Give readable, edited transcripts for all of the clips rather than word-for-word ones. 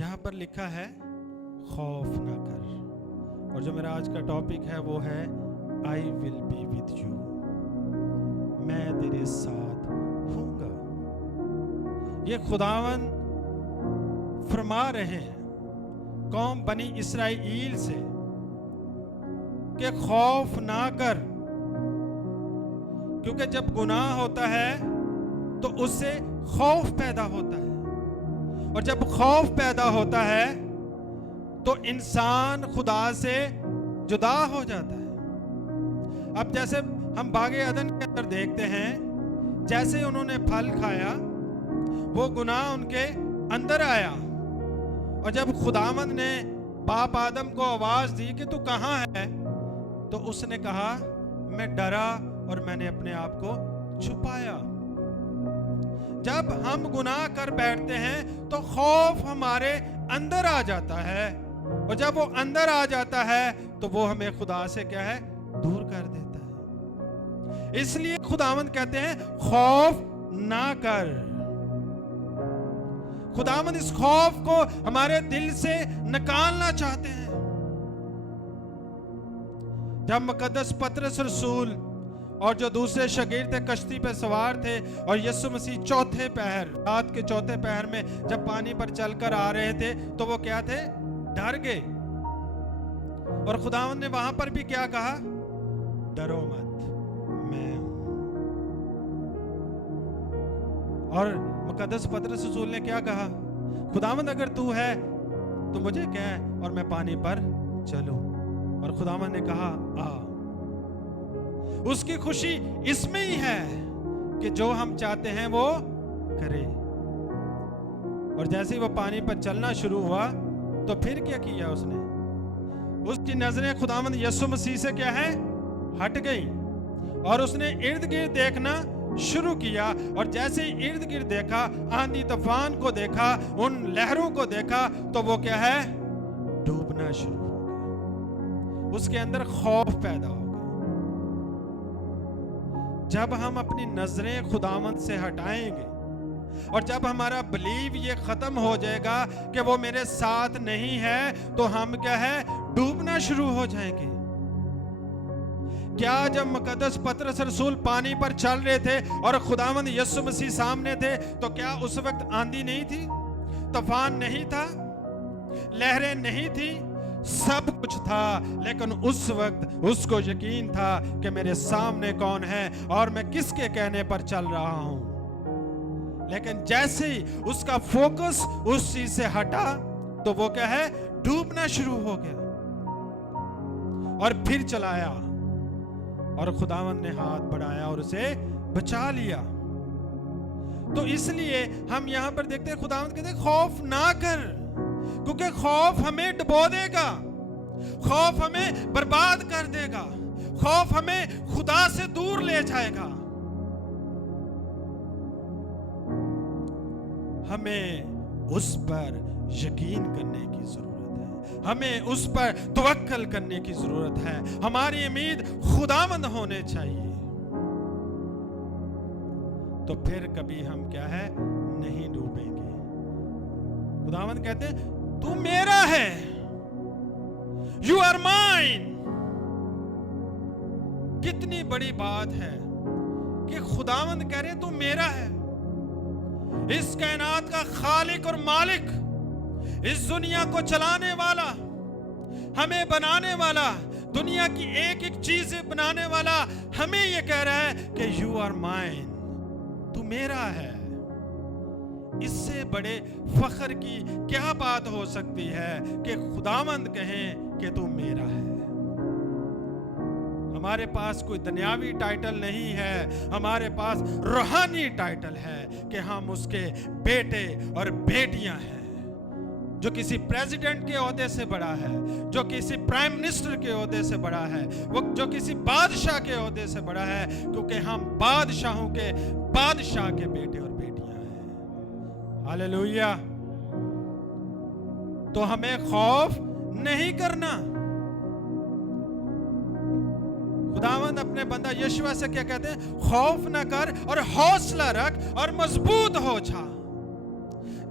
یہاں پر لکھا ہے خوف نہ کر، اور جو میرا آج کا ٹاپک ہے وہ ہے I will be with you، میں تیرے ساتھ ہوں گا۔ یہ خداوند فرما رہے ہیں قوم بنی اسرائیل سے کہ خوف نہ کر، کیونکہ جب گناہ ہوتا ہے تو اس سے خوف پیدا ہوتا ہے، اور جب خوف پیدا ہوتا ہے تو انسان خدا سے جدا ہو جاتا ہے۔ اب جیسے ہم باغ عدن کے اندر دیکھتے ہیں، جیسے انہوں نے پھل کھایا وہ گناہ ان کے اندر آیا، اور جب خداوند نے باپ آدم کو آواز دی کہ تو کہاں ہے، تو اس نے کہا میں ڈرا اور میں نے اپنے آپ کو چھپایا۔ جب ہم گناہ کر بیٹھتے ہیں تو خوف ہمارے اندر آ جاتا ہے، اور جب وہ اندر آ جاتا ہے تو وہ ہمیں خدا سے کیا ہے دور کر دیتا ہے۔ اس لیے خداوند کہتے ہیں خوف نہ کر۔ خداوند اس خوف کو ہمارے دل سے نکالنا چاہتے ہیں۔ جب مقدس پطرس رسول اور جو دوسرے شاگرد تھے کشتی پہ سوار تھے، اور یسوع مسیح چوتھے پہر، رات کے چوتھے پہر میں جب پانی پر چل کر آ رہے تھے تو وہ کیا تھے؟ ڈر گئے، اور خداوند نے وہاں پر بھی کیا کہا؟ ڈرو مت، میں ہوں۔ اور مقدس پطرس رسول نے کیا کہا؟ خداوند اگر تو ہے تو مجھے کہہ اور میں پانی پر چلوں، اور خداوند نے کہا آ۔ اس کی خوشی اس میں ہی ہے کہ جو ہم چاہتے ہیں وہ کرے۔ اور جیسے ہی وہ پانی پر چلنا شروع ہوا تو پھر کیا کیا اس نے؟ اس کی نظریں خداوند یسوع مسیح سے کیا ہے؟ ہٹ گئی، اور اس نے ارد گرد دیکھنا شروع کیا، اور جیسے ہی ارد گرد دیکھا، آندھی طوفان کو دیکھا، ان لہروں کو دیکھا، تو وہ کیا ہے؟ ڈوبنا شروع ہو گیا۔ اس کے اندر خوف پیدا ہو گیا۔ جب ہم اپنی نظریں خداوند سے ہٹائیں گے، اور جب ہمارا بلیو یہ ختم ہو جائے گا کہ وہ میرے ساتھ نہیں ہے، تو ہم کیا ہے؟ ڈوبنا شروع ہو جائیں گے۔ کیا جب مقدس پطرس رسول پانی پر چل رہے تھے اور خداوند یسوع مسیح سامنے تھے، تو کیا اس وقت آندھی نہیں تھی؟ طوفان نہیں تھا؟ لہریں نہیں تھی؟ سب کچھ تھا، لیکن اس وقت اس کو یقین تھا کہ میرے سامنے کون ہے اور میں کس کے کہنے پر چل رہا ہوں۔ لیکن جیسے ہی اس کا فوکس اس چیز سے ہٹا تو وہ کیا ہے؟ ڈوبنا شروع ہو گیا، اور پھر چلایا، اور خداوند نے ہاتھ بڑھایا اور اسے بچا لیا۔ تو اس لیے ہم یہاں پر دیکھتے ہیں خداوند کہتے ہیں خوف نہ کر، کیونکہ خوف ہمیں ڈبو دے گا، خوف ہمیں برباد کر دے گا، خوف ہمیں خدا سے دور لے جائے گا۔ ہمیں اس پر یقین کرنے کی ضرورت ہے، ہمیں اس پر توکل کرنے کی ضرورت ہے، ہماری امید خداوند ہونے چاہیے، تو پھر کبھی ہم کیا ہے؟ نہیں ڈوبیں گے۔ خداوند کہتے ہیں تو میرا ہے، You are mine۔ کتنی بڑی بات ہے کہ خداوند کہہ رہے تو میرا ہے۔ اس کائنات کا خالق اور مالک، اس دنیا کو چلانے والا، ہمیں بنانے والا، دنیا کی ایک ایک چیز بنانے والا ہمیں یہ کہہ رہا ہے کہ You are mine، تو میرا ہے۔ اس سے بڑے فخر کی کیا بات ہو سکتی ہے کہ خداوند کہیں کہ تو میرا ہے۔ ہمارے پاس کوئی دنیاوی ٹائٹل نہیں ہے، ہمارے پاس روحانی ٹائٹل ہے کہ ہم اس کے بیٹے اور بیٹیاں ہیں۔ جو کسی پریزیڈنٹ کے عہدے سے بڑا ہے، جو کسی پرائم منسٹر کے عہدے سے بڑا ہے، وہ جو کسی بادشاہ کے عہدے سے بڑا ہے، کیونکہ ہم بادشاہوں کے بادشاہ کے بیٹے اور بیٹیاں ہیں۔ ہاللیلویہ۔ تو ہمیں خوف نہیں کرنا۔ خداوند اپنے بندہ یشوع سے کیا کہتے ہیں؟ خوف نہ کر اور حوصلہ رکھ اور مضبوط ہو جا۔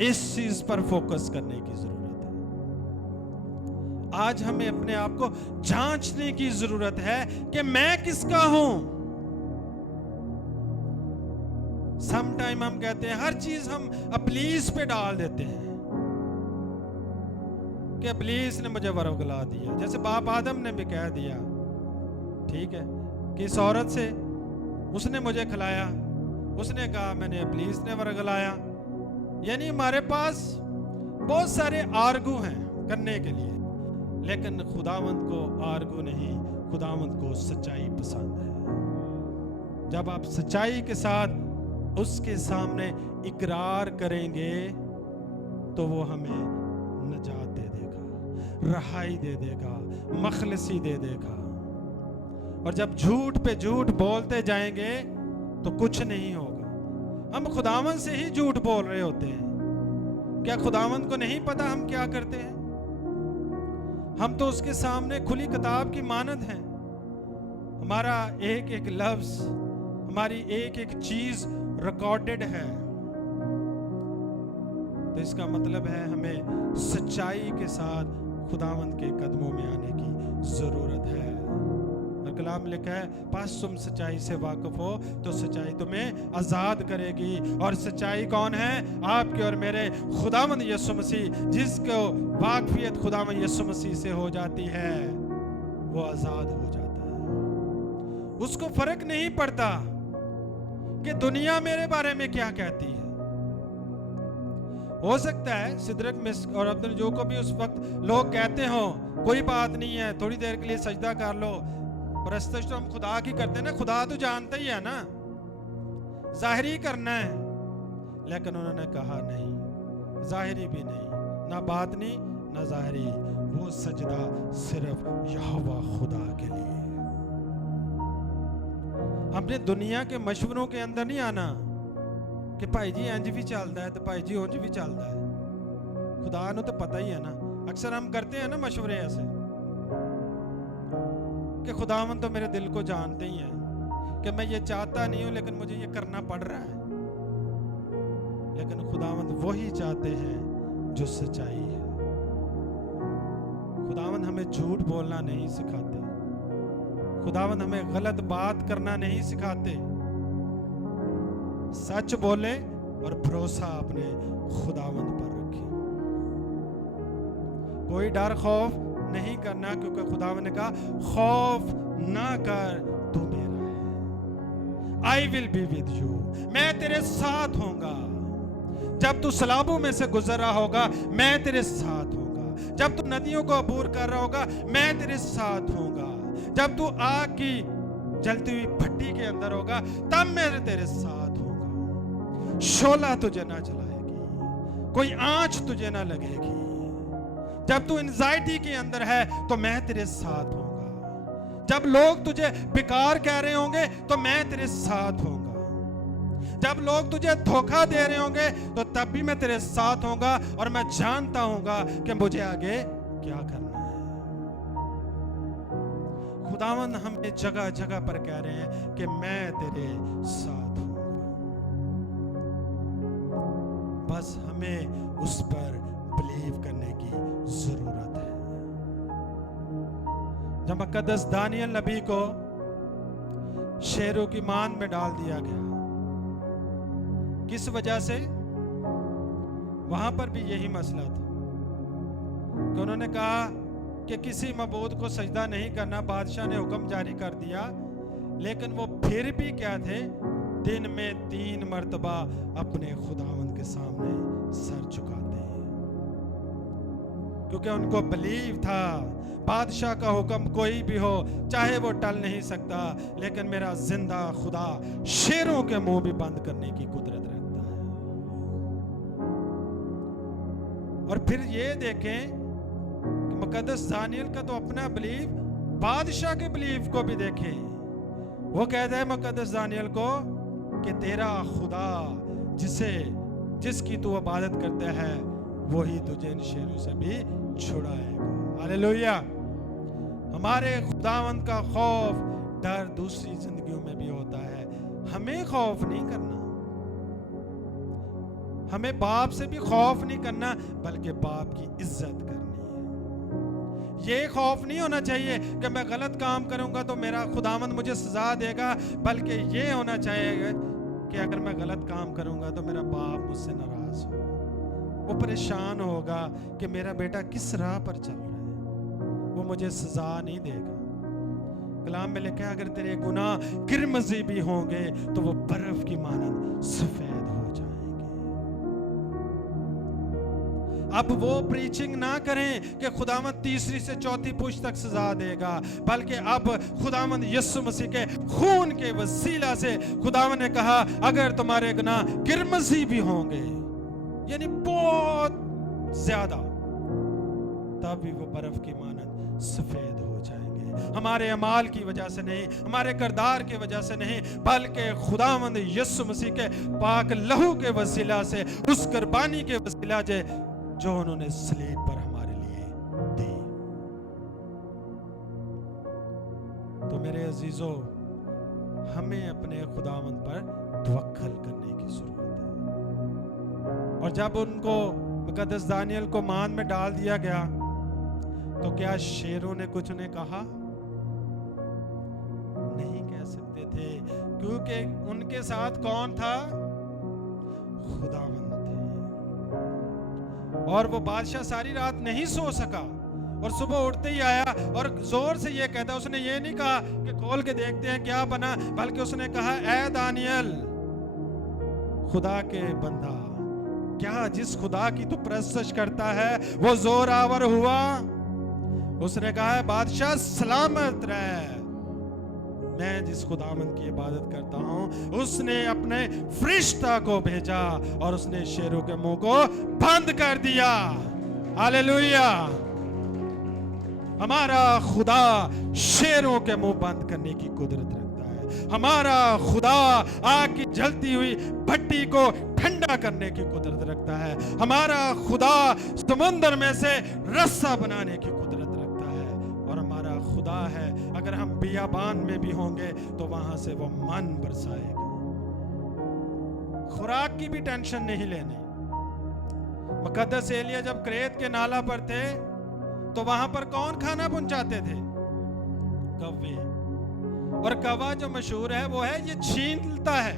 اس چیز پر فوکس کرنے کی ضرورت ہے. آج ہمیں اپنے آپ کو جانچنے کی ضرورت ہے کہ میں کس کا ہوں. سم ٹائم ہم کہتے ہیں ہر چیز ہم ابلیس پہ ڈال دیتے ہیں کہ ابلیس نے مجھے ورگلا دیا. جیسے باپ آدم نے بھی کہہ دیا ٹھیک ہے کہ اس عورت سے اس نے مجھے کھلایا, اس نے کہا میں نے ابلیس نے ورگلایا. یعنی ہمارے پاس بہت سارے آرگو ہیں کرنے کے لیے, لیکن خداوند کو آرگو نہیں, خداوند کو سچائی پسند ہے. جب آپ سچائی کے ساتھ اس کے سامنے اقرار کریں گے تو وہ ہمیں نجات دے دے گا, رہائی دے دے گا, مخلصی دے دے گا. اور جب جھوٹ پہ جھوٹ بولتے جائیں گے تو کچھ نہیں ہوگا. ہم خداوند سے ہی جھوٹ بول رہے ہوتے ہیں. کیا خداوند کو نہیں پتا ہم کیا کرتے ہیں؟ ہم تو اس کے سامنے کھلی کتاب کی مانند ہیں. ہمارا ایک ایک لفظ, ہماری ایک ایک چیز ریکارڈڈ ہے. تو اس کا مطلب ہے ہمیں سچائی کے ساتھ خداوند کے قدموں میں آنے کی ضرورت ہے. اور کلام لکھا ہے پس تم سچائی سے واقف ہو تو سچائی تمہیں آزاد کرے گی. اور سچائی کون ہے؟ آپ کے اور میرے خداوند یسوع مسیح. جس کو واقفیت خداوند یسوع مسیح سے ہو جاتی ہے وہ آزاد ہو جاتا ہے. اس کو فرق نہیں پڑتا کہ دنیا میرے بارے میں کیا کہتی ہے. ہو سکتا ہے سدرک مسک اور عبدالجو کو بھی اس وقت لوگ کہتے ہوں کوئی بات نہیں ہے, تھوڑی دیر کے لیے سجدہ کر لو. پرستش تو ہم خدا کی کرتے ہیں نا, خدا تو جانتا ہی ہے نا, ظاہری کرنا ہے. لیکن انہوں نے کہا نہیں, ظاہری بھی نہیں, نہ باطنی نہ ظاہری, وہ سجدہ صرف یہوہ خدا کے لیے. ہم نے دنیا کے مشوروں کے اندر نہیں آنا کہ بھائی جی انج بھی چلتا ہے تو بھائی جی اونج بھی چلتا ہے. خدا نو تو پتہ ہی ہے نا. اکثر ہم کرتے ہیں نا مشورے ایسے کہ خداوند تو میرے دل کو جانتے ہی ہیں کہ میں یہ چاہتا نہیں ہوں لیکن مجھے یہ کرنا پڑ رہا ہے. لیکن خداوند وہی چاہتے ہیں جو سچائی ہے. خداوند ہمیں جھوٹ بولنا نہیں سکھاتے, خداوند ہمیں غلط بات کرنا نہیں سکھاتے. سچ بولے اور بھروسہ اپنے خداوند پر رکھے. کوئی ڈر خوف نہیں کرنا, کیونکہ خداوند نے کہا خوف نہ کر تو میرا ہے. I will be with you, میں تیرے ساتھ ہوں گا. جب تو سیلابوں میں سے گزر رہا ہوگا میں تیرے ساتھ ہوں گا. جب تو ندیوں کو عبور کر رہا ہوگا میں تیرے ساتھ ہوں گا. جب تو آگ کی جلتی ہوئی بھٹی کے اندر ہوگا تب میں تیرے ساتھ ہوں گا. شعلہ تجھے نہ جلائے گی, کوئی آنچ تجھے نہ لگے گی. جب تو انزائٹی کے اندر ہے تو میں تیرے ساتھ ہوں گا. جب لوگ تجھے بیکار کہہ رہے ہوں گے تو میں تیرے ساتھ ہوں گا. جب لوگ تجھے دھوکہ دے رہے ہوں گے تو تب بھی میں تیرے ساتھ ہوں گا. اور میں جانتا ہوں گا کہ مجھے آگے کیا کرنا ہے. خداوند ہمیں جگہ جگہ پر کہہ رہے ہیں کہ میں تیرے ساتھ ہوں گا. بس ہمیں اس پر بلیو کرنے کی ضرورت ہے. جب مقدس دانیل نبی کو شیروں کی مان میں ڈال دیا گیا, کس وجہ سے؟ وہاں پر بھی یہی مسئلہ تھا کہ انہوں نے کہا کہ کسی معبود کو سجدہ نہیں کرنا. بادشاہ نے حکم جاری کر دیا, لیکن وہ پھر بھی کیا تھے؟ دن میں 3 مرتبہ اپنے خداوند کے سامنے سر جھکاتے ہیں, کیونکہ ان کو بلیو تھا بادشاہ کا حکم کوئی بھی ہو چاہے وہ ٹل نہیں سکتا, لیکن میرا زندہ خدا شیروں کے منہ بھی بند کرنے کی قدرت رکھتا ہے. اور پھر یہ دیکھیں کہ مقدس دانیل کا تو اپنا بلیف, بادشاہ کے بلیف کو بھی دیکھیں. وہ کہتا ہے مقدس دانیل کو کہ تیرا خدا جس کی تو عبادت کرتا ہے وہی تجھے ان شیروں سے بھی چھڑائے گا. ہاللیلویہ. ہمارے خداوند کا خوف ڈر دوسری زندگیوں میں بھی ہوتا ہے. ہمیں خوف نہیں کرنا, ہمیں باپ سے بھی خوف نہیں کرنا بلکہ باپ کی عزت کرنی ہے. یہ خوف نہیں ہونا چاہیے کہ میں غلط کام کروں گا تو میرا خداوند مجھے سزا دے گا, بلکہ یہ ہونا چاہیے کہ اگر میں غلط کام کروں گا تو میرا باپ مجھ سے ناراض ہوگا, وہ پریشان ہوگا کہ میرا بیٹا کس راہ پر چل رہا ہے, وہ مجھے سزا نہیں دے گا. کلام میں لکھا ہے اگر تیرے گناہ کرمزی بھی ہوں گے تو وہ برف کی مانند سفید ہو جائیں گے. اب وہ پریچنگ نہ کریں کہ خداوند تیسری سے چوتھی پشت تک سزا دے گا, بلکہ اب خداوند یسوع مسیح کے خون کے وسیلہ سے خداوند نے کہا اگر تمہارے گناہ کرمزی بھی ہوں گے, یعنی بہت زیادہ, تب بھی وہ برف کی مانند سفید ہو جائیں گے. ہمارے اعمال کی وجہ سے نہیں, ہمارے کردار کی وجہ سے نہیں, بلکہ خداوند یسوع مسیح کے پاک لہو کے وسیلہ سے, اس قربانی کے وسیلہ سے جو انہوں نے صلیب پر ہمارے لیے دی. تو میرے عزیزو, ہمیں اپنے خداوند پر توکل کرنے کی ضرورت ہے. اور جب ان کو مقدس دانیل کو مان میں ڈال دیا گیا تو کیا شیروں نے کچھ انہیں کہا؟ نہیں کہہ سکتے تھے, کیونکہ ان کے ساتھ کون تھا؟ خداوند تھے. اور وہ بادشاہ ساری رات نہیں سو سکا اور صبح اٹھتے ہی آیا اور زور سے یہ کہتا, اس نے یہ نہیں کہا کہ کھول کے دیکھتے ہیں کیا بنا, بلکہ اس نے کہا اے دانیل خدا کے بندہ, کیا جس خدا کی تو پرستش کرتا ہے وہ زور آور ہوا؟ اس نے کہا ہے بادشاہ سلامت رہ, میں جس خداوند کی عبادت کرتا ہوں اس نے اپنے فرشتہ کو بھیجا اور اس نے شیروں کے منہ کو بند کر دیا. ہاللیلویا. ہمارا خدا شیروں کے منہ بند کرنے کی قدرت رکھتا ہے. ہمارا خدا آگ کی جلتی ہوئی بھٹی کو ٹھنڈا کرنے کی قدرت رکھتا ہے. ہمارا خدا سمندر میں سے رسہ بنانے کی قدرت رکھتا ہے. اور ہمارا خدا ہے اگر ہم بیابان میں بھی ہوں گے تو وہاں سے وہ من برسائے گا. خوراک کی بھی ٹینشن نہیں لینی. مقدس ایلیا جب کریت کے نالا پر تھے تو وہاں پر کون کھانا پہنچاتے تھے؟ کوے. اور کوا جو مشہور ہے وہ ہے یہ چھینتا ہے.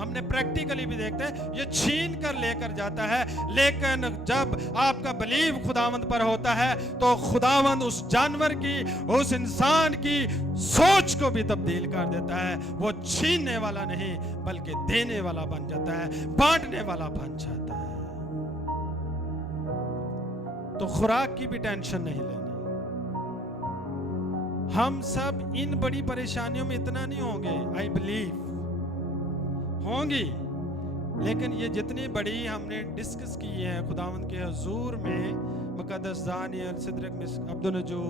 ہم نے پریکٹیکلی بھی دیکھتے ہیں یہ چھین کر لے کر جاتا ہے, لیکن جب آپ کا بلیو خداوند پر ہوتا ہے تو خداوند اس جانور کی, اس انسان کی سوچ کو بھی تبدیل کر دیتا ہے. وہ چھیننے والا نہیں بلکہ دینے والا بن جاتا ہے, بانٹنے والا بن جاتا ہے. تو خوراک کی بھی ٹینشن نہیں لینی. ہم سب ان بڑی پریشانیوں میں اتنا نہیں ہوں گے, آئی بلیو ہوں گی, لیکن یہ جتنی بڑی ہم نے ڈسکس کی ہیں خداوند کے حضور میں, مقدس دانیل, سدرک, عبدالنجو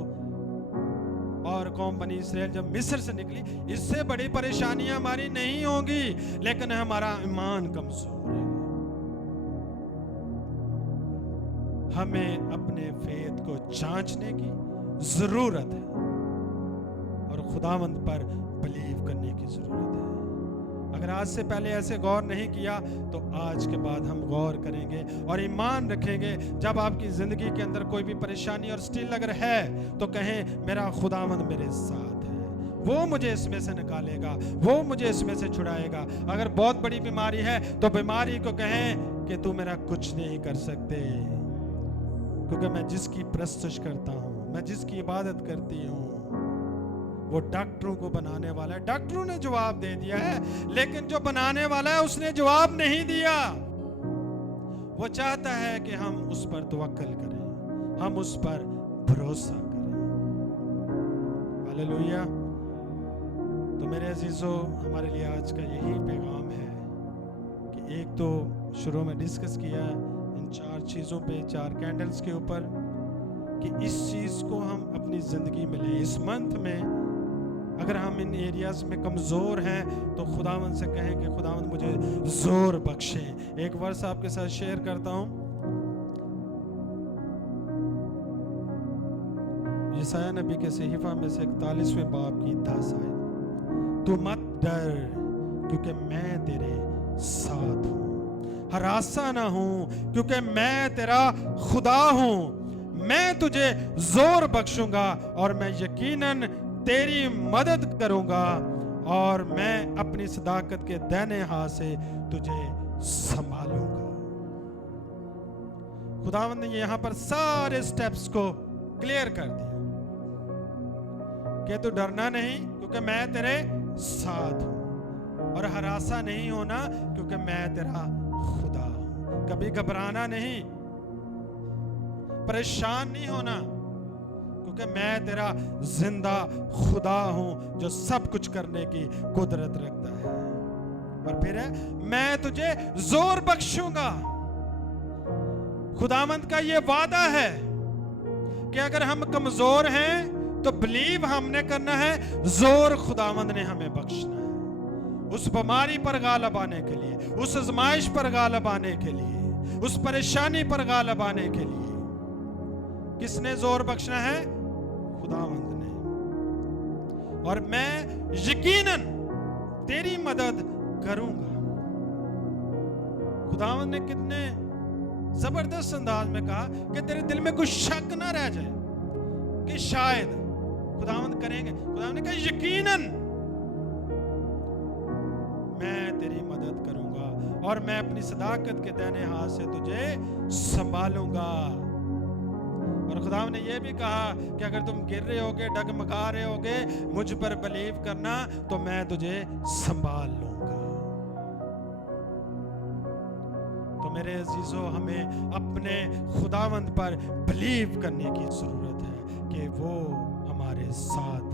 اور قوم بنی اسرائیل جب مصر سے نکلی, اس سے بڑی پریشانیاں ہماری نہیں ہوں گی, لیکن ہمارا ایمان کمزور ہے. ہمیں اپنے فیت کو جانچنے کی ضرورت ہے اور خداوند پر بلیو کرنے کی ضرورت ہے. اگر آج سے پہلے ایسے غور نہیں کیا تو آج کے بعد ہم غور کریں گے اور ایمان رکھیں گے. جب آپ کی زندگی کے اندر کوئی بھی پریشانی اور سٹل اگر ہے تو کہیں میرا خداوند میرے ساتھ ہے, وہ مجھے اس میں سے نکالے گا, وہ مجھے اس میں سے چھڑائے گا. اگر بہت بڑی بیماری ہے تو بیماری کو کہیں کہ تو میرا کچھ نہیں کر سکتے, کیونکہ میں جس کی پرستش کرتا ہوں, میں جس کی عبادت کرتی ہوں وہ ڈاکٹروں کو بنانے والا ہے. ڈاکٹروں نے جواب دے دیا ہے, لیکن جو بنانے والا ہے اس نے جواب نہیں دیا. وہ چاہتا ہے کہ ہم اس پر توکل کریں, ہم اس پر بھروسہ کریں. ہاللیلویا. تو میرے عزیزو, ہمارے لیے آج کا یہی پیغام ہے کہ ایک تو شروع میں ڈسکس کیا ان 4 چیزوں پہ, 4 کینڈلز کے اوپر, کہ اس چیز کو ہم اپنی زندگی میں لیں. اس منتھ میں اگر ہم ان ایریاز میں کمزور ہیں تو خداوند سے کہیں کہ خداوند مجھے زور بخشے. ایک ورس آپ کے ساتھ شیئر کرتا ہوں. یسایہ نبی کے صحیفہ میں سے 41ویں باب کی 10 آیت, تو مت ڈر کیونکہ میں تیرے ساتھ ہوں, ہراساں نہ ہوں، کیونکہ میں تیرا خدا ہوں۔ میں تجھے زور بخشوں گا اور میں یقیناً تیری مدد کروں گا، اور میں اپنی صداقت کے دائنے ہاتھ سے تجھے سنبھالوں گا۔ خداوند نے یہاں پر سارے سٹیپس کو کلیئر کر دیا کہ تو ڈرنا نہیں کیونکہ میں تیرے ساتھ ہوں، اور ہراساں نہیں ہونا کیونکہ میں تیرا خدا ہوں۔ کبھی گھبرانا نہیں، پریشان نہیں ہونا، کیونکہ میں تیرا زندہ خدا ہوں جو سب کچھ کرنے کی قدرت رکھتا ہے۔ اور پھر ہے میں تجھے زور بخشوں گا۔ خداوند کا یہ وعدہ ہے کہ اگر ہم کمزور ہیں تو بلیو ہم نے کرنا ہے، زور خداوند نے ہمیں بخشنا ہے، اس بیماری پر غالب آنے کے لیے، اس آزمائش پر غالب آنے کے لیے، اس پریشانی پر غالب آنے کے لیے۔ کس نے زور بخشنا ہے؟ خداوند نے۔ اور میں یقیناً تیری مدد کروں گا۔ خداوند نے کتنے زبردست انداز میں کہا کہ تیرے دل میں کچھ شک نہ رہ جائے کہ شاید خداوند کریں گے۔ خداوند نے کہا یقیناً میں تیری مدد کروں گا، اور میں اپنی صداقت کے دائنے ہاتھ سے تجھے سنبھالوں گا۔ اور خداوند نے یہ بھی کہا کہ اگر تم گر رہے ہوگے، ڈگمگا رہے ہوگے، مجھ پر بلیو کرنا تو میں تجھے سنبھال لوں گا۔ تو میرے عزیزو، ہمیں اپنے خداوند پر بلیو کرنے کی ضرورت ہے کہ وہ ہمارے ساتھ